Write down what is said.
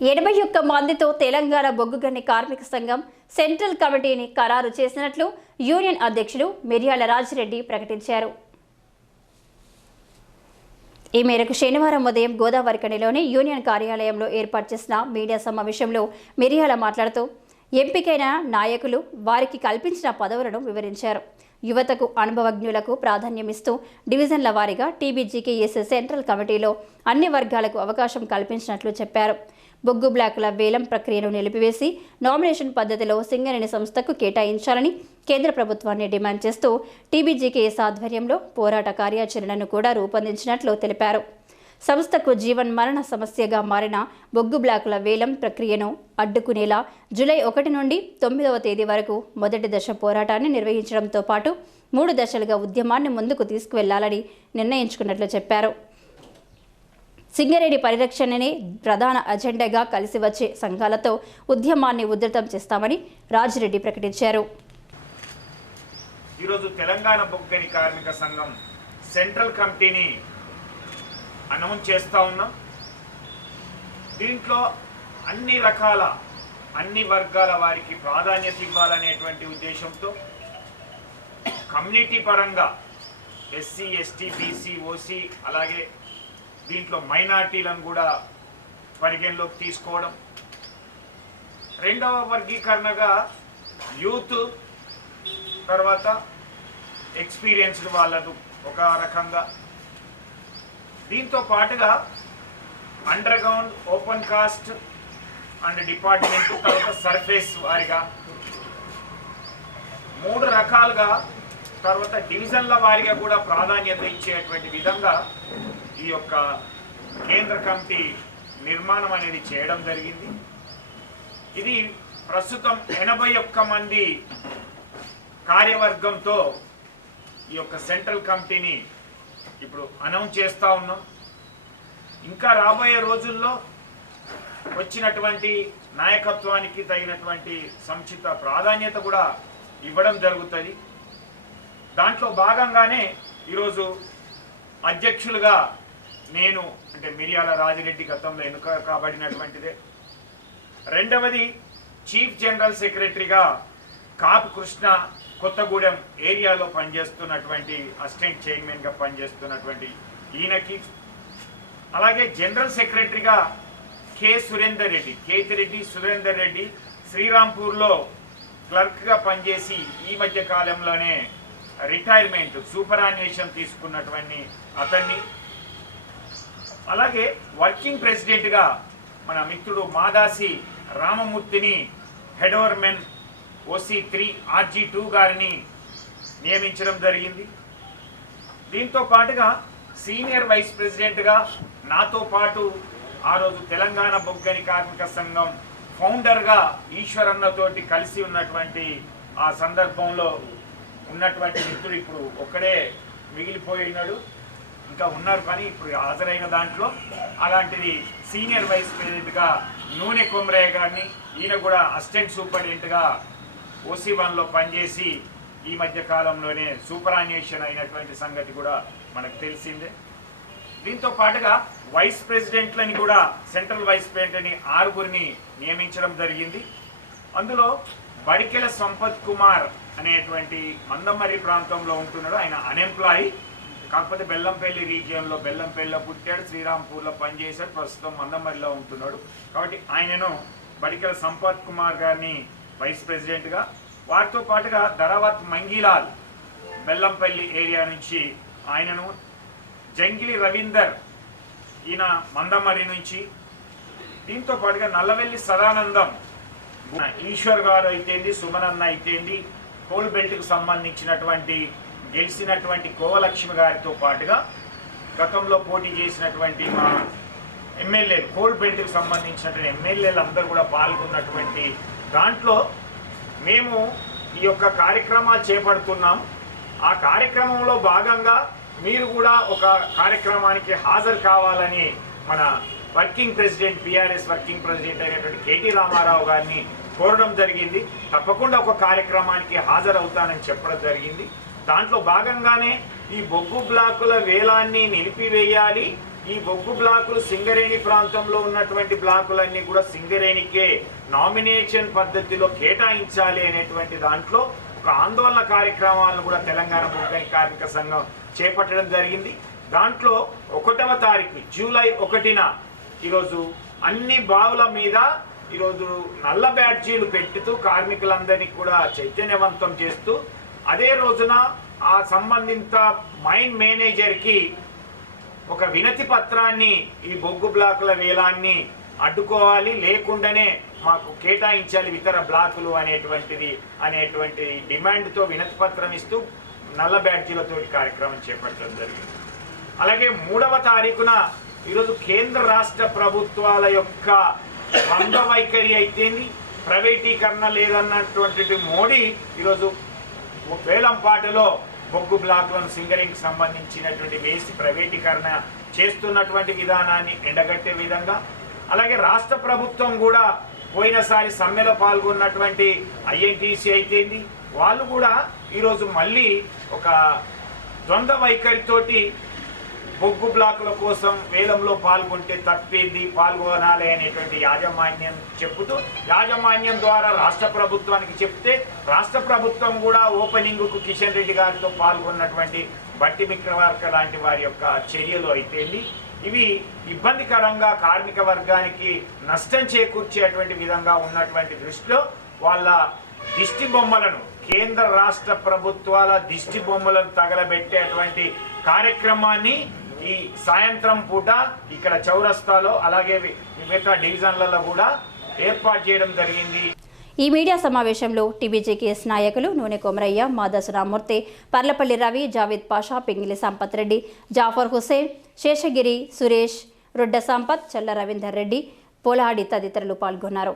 ఎనభై ఒక్క మందితో తెలంగాణ బొగ్గుగని కార్మిక సంఘం సెంట్రల్ కమిటీని ఖరారు చేసినట్లు యూనియన్ అధ్యక్షులు మిర్యాల రాజిరెడ్డి ప్రకటించారు. ఈ మేరకు శనివారం ఉదయం గోదావరికనిలోని యూనియన్ కార్యాలయంలో ఏర్పాటు చేసిన మీడియా సమావేశంలో మిరియాల మాట్లాడుతూ ఎంపికైన నాయకులు వారికి కల్పించిన పదవులను వివరించారు. యువతకు అనుభవజ్ఞులకు ప్రాధాన్యమిస్తూ డివిజన్ల వారీగా టీబీజీకేఎస్ సెంట్రల్ కమిటీలో అన్ని వర్గాలకు అవకాశం కల్పించినట్లు చెప్పారు. బొగ్గు బ్లాకుల వేలం ప్రక్రియను నిలిపివేసి నామినేషన్ పద్ధతిలో సింగరేణి సంస్థకు కేటాయించాలని కేంద్ర ప్రభుత్వాన్ని డిమాండ్ చేస్తూ టీబీజీకేఎస్ ఆధ్వర్యంలో పోరాట కార్యాచరణను కూడా రూపొందించినట్లు తెలిపారు. సంస్థకు జీవన్ మరణ సమస్యగా మారిన బొగ్గు బ్లాకుల వేలం ప్రక్రియను అడ్డుకునేలా జూలై ఒకటి నుండి తొమ్మిదవ తేదీ వరకు మొదటి దశ పోరాటాన్ని నిర్వహించడంతో పాటు మూడు దశలుగా ఉద్యమాన్ని ముందుకు తీసుకువెళ్ళాలని నిర్ణయించుకున్నట్లు చెప్పారు. సింగరేణి పరిరక్షణనే ప్రధాన అజెండాగా కలిసి వచ్చే సంఘాలతో ఉద్యమాన్ని ఉధృతం చేస్తామని రాజిరెడ్డి ప్రకటించారు. ఈరోజు తెలంగాణ బొగ్గని కార్మిక సంఘం సెంట్రల్ కమిటీని అనౌన్స్ చేస్తూ ఉన్నాం. దీంట్లో అన్ని రకాల అన్ని వర్గాల వారికి ప్రాధాన్యత ఇవ్వాలనేటువంటి ఉద్దేశంతో కమ్యూనిటీ పరంగా ఎస్సీ ఎస్టీ బీసీ ఓసీ అలాగే దీంట్లో మైనార్టీలను కూడా పరిగణలోకి తీసుకోవడం. రెండవ వర్గీకరణగా యూత్ తర్వాత ఎక్స్పీరియన్స్డ్ వాళ్ళకు ఒక రకంగా. దీంతో పాటుగా underground open cast and department తర్వాత సర్ఫేస్ వారిగా. మూడు రకాలుగా తర్వాత డివిజన్ల వారిగా కూడా ప్రాధాన్యత ఇచ్చేటువంటి విధంగా ఈ యొక్క కేంద్ర కమిటీ నిర్మాణం అనేది చేయడం జరిగింది. ఇది ప్రస్తుతం ఎనభై ఒక్క మంది కార్యవర్గంతో ఈ యొక్క సెంట్రల్ కమిటీని ఇప్పుడు అనౌన్స్ చేస్తూ ఉన్నాం. ఇంకా రాబోయే రోజుల్లో వచ్చినటువంటి నాయకత్వానికి తగినటువంటి సముచిత ప్రాధాన్యత కూడా ఇవ్వడం జరుగుతుంది. దాంట్లో భాగంగానే ఈరోజు అధ్యక్షులుగా నేను అంటే మిరియాల రాజిరెడ్డి గతంలో ఎన్నుక కాబడినటువంటిదే. రెండవది చీఫ్ జనరల్ సెక్రటరీగా కాపు కృష్ణ కొత్తగూడెం ఏరియాలో పనిచేస్తున్నటువంటి అసిస్టెంట్ చైర్మన్గా పనిచేస్తున్నటువంటి ఈయనకి. అలాగే జనరల్ సెక్రటరీగా కె సురేందర్ రెడ్డి కేతిరెడ్డి సురేందర్ రెడ్డి శ్రీరాంపూర్లో క్లర్క్గా పనిచేసి ఈ మధ్య కాలంలోనే రిటైర్మెంట్ సూపర్ తీసుకున్నటువంటి అతన్ని. అలాగే వర్కింగ్ ప్రెసిడెంట్గా మన మిత్రుడు Madasi రామమూర్తిని head overman O C three R G two గారిని నియమించడం జరిగింది. దీంతో పాటుగా సీనియర్ వైస్ ప్రెసిడెంట్గా నాతో పాటు ఆ రోజు తెలంగాణ బొగ్గని కార్మిక సంఘం ఫౌండర్గా ఈశ్వరన్నతోటి కలిసి ఉన్నటువంటి ఆ సందర్భంలో ఉన్నటువంటి మిత్రుడు ఇప్పుడు ఒక్కడే మిగిలిపోయినాడు ఇంకా ఉన్నారు కానీ ఇప్పుడు హాజరైన దాంట్లో అలాంటిది సీనియర్ వైస్ ప్రెసిడెంట్గా నూనె కొమరయ్య గారిని ఈయన కూడా అసిస్టెంట్ సూపరింటెండెంట్గా ఓసీ వన్లో పనిచేసి ఈ మధ్య కాలంలోనే సూపరాన్యేషన్ అయినటువంటి సంగతి కూడా మనకు తెలిసిందే. దీంతో పాటుగా వైస్ ప్రెసిడెంట్లని కూడా సెంట్రల్ వైస్ ప్రెసిడెంట్ని ఆరుగురిని నియమించడం జరిగింది. అందులో బడికెల సంపత్ కుమార్ అనేటువంటి మందమర్రి ప్రాంతంలో ఉంటున్నాడు. ఆయన అన్ఎంప్లాయీ కాకపోతే బెల్లంపల్లి రీజియన్లో బెల్లంపల్లిలో పుట్టాడు శ్రీరాంపూర్లో పనిచేశాడు ప్రస్తుతం మందమరిలో ఉంటున్నాడు. కాబట్టి ఆయనను బడికల సంపత్ కుమార్ గారిని వైస్ ప్రెసిడెంట్గా వారితో పాటుగా ధరావత్ మంగీలాల్ బెల్లంపల్లి ఏరియా నుంచి ఆయనను జంగిలి రవీందర్ ఈయన మందమరి నుంచి దీంతో పాటుగా నల్లవెల్లి సదానందం ఈశ్వర్ గారు అయితేంది సుమనన్న అయితేంది కోల్ బెల్ట్కు సంబంధించినటువంటి గెలిచినటువంటి కోవలక్ష్మి గారితో పాటుగా గతంలో పోటీ చేసినటువంటి మా ఎమ్మెల్యేలు కోల్ బెల్ట్కి సంబంధించినటువంటి ఎమ్మెల్యేలు అందరూ కూడా పాల్గొన్నటువంటి దాంట్లో మేము ఈ యొక్క కార్యక్రమాలు చేపడుతున్నాం. ఆ కార్యక్రమంలో భాగంగా మీరు కూడా ఒక కార్యక్రమానికి హాజరు కావాలని మన working president B R S working president అయినటువంటి కేటీ రామారావు గారిని కోరడం జరిగింది. తప్పకుండా ఒక కార్యక్రమానికి హాజరవుతానని చెప్పడం జరిగింది. దాంట్లో భాగంగానే ఈ బొగ్గు బ్లాకుల వేలాన్ని నిలిపివేయాలి. ఈ బొగ్గు బ్లాకులు సింగరేణి ప్రాంతంలో ఉన్నటువంటి బ్లాకులన్నీ కూడా సింగరేణికే నామినేషన్ పద్ధతిలో కేటాయించాలి అనేటువంటి దాంట్లో ఒక ఆందోళన కార్యక్రమాలను కూడా తెలంగాణ బొగ్గని కార్మిక సంఘం చేపట్టడం జరిగింది. దాంట్లో ఒకటవ తారీఖు జూలై ఒకటిన ఈరోజు అన్ని బావుల మీద ఈరోజు నల్ల బ్యాడ్జీలు పెట్టుతూ కార్మికులందరినీ కూడా చైతన్యవంతం చేస్తూ అదే రోజున ఆ సంబంధిత మైండ్ మేనేజర్కి ఒక వినతి పత్రాన్ని ఈ బొగ్గు బ్లాకుల వేలాన్ని అడ్డుకోవాలి. లేకుండానే మాకు కేటాయించాలి ఇతర బ్లాకులు అనేటువంటిది అనేటువంటి డిమాండ్తో వినతి పత్రం ఇస్తూ నల్ల బ్యాడ్జీలతో కార్యక్రమం చేపట్టడం జరిగింది. అలాగే మూడవ తారీఖున ఈరోజు కేంద్ర రాష్ట్ర ప్రభుత్వాల యొక్క వంద వైఖరి అయితేంది ప్రైవేటీకరణ లేదన్నటువంటి మోడీ ఈరోజు వేలంపాటలో బొగ్గు బ్లాక్లను సింగరింగ్కి సంబంధించినటువంటి వేసి ప్రైవేటీకరణ చేస్తున్నటువంటి విధానాన్ని ఎండగట్టే విధంగా అలాగే రాష్ట్ర ప్రభుత్వం కూడా పోయినసారి సమ్మెలో పాల్గొన్నటువంటి ఐఎన్టీసీ అయితేంది వాళ్ళు కూడా ఈరోజు మళ్ళీ ఒక ద్వంద్వ వైఖరితోటి బొగ్గు బ్లాకుల కోసం వేలంలో పాల్గొంటే తప్పేది పాల్గొనాలి అనేటువంటి యాజమాన్యం చెబుతూ యాజమాన్యం ద్వారా రాష్ట్ర ప్రభుత్వానికి చెప్తే రాష్ట్ర ప్రభుత్వం కూడా ఓపెనింగ్కు కిషన్ రెడ్డి గారితో పాల్గొన్నటువంటి బట్టి విక్రమార్క లాంటి వారి యొక్క చర్యలు అయితే ఇవి ఇబ్బందికరంగా కార్మిక వర్గానికి నష్టం చేకూర్చేటువంటి విధంగా ఉన్నటువంటి దృష్టిలో వాళ్ళ దిష్టి బొమ్మలను కేంద్ర రాష్ట్ర ప్రభుత్వాల దిష్టి బొమ్మలను తగలబెట్టేటువంటి కార్యక్రమాన్ని ఈ సాయంత్రం పూట ఇక్కడ చౌరస్తాలో అలాగే మిగతా డివిజన్లలో కూడా ఏర్పాటు చేయడం జరిగింది. ఈ మీడియా సమావేశంలో టీబీజీకేఎస్ నాయకులు నూనె కొమరయ్య మాదసు రామూర్తి పర్లపల్లి రవి జావేద్ పాషా పింగిలి సంపత్ రెడ్డి జాఫర్ హుసేన్ శేషగిరి సురేష్ రొడ్డ సంపత్ చల్ల రవీందర్ రెడ్డి పోలాడి తదితరులు పాల్గొన్నారు.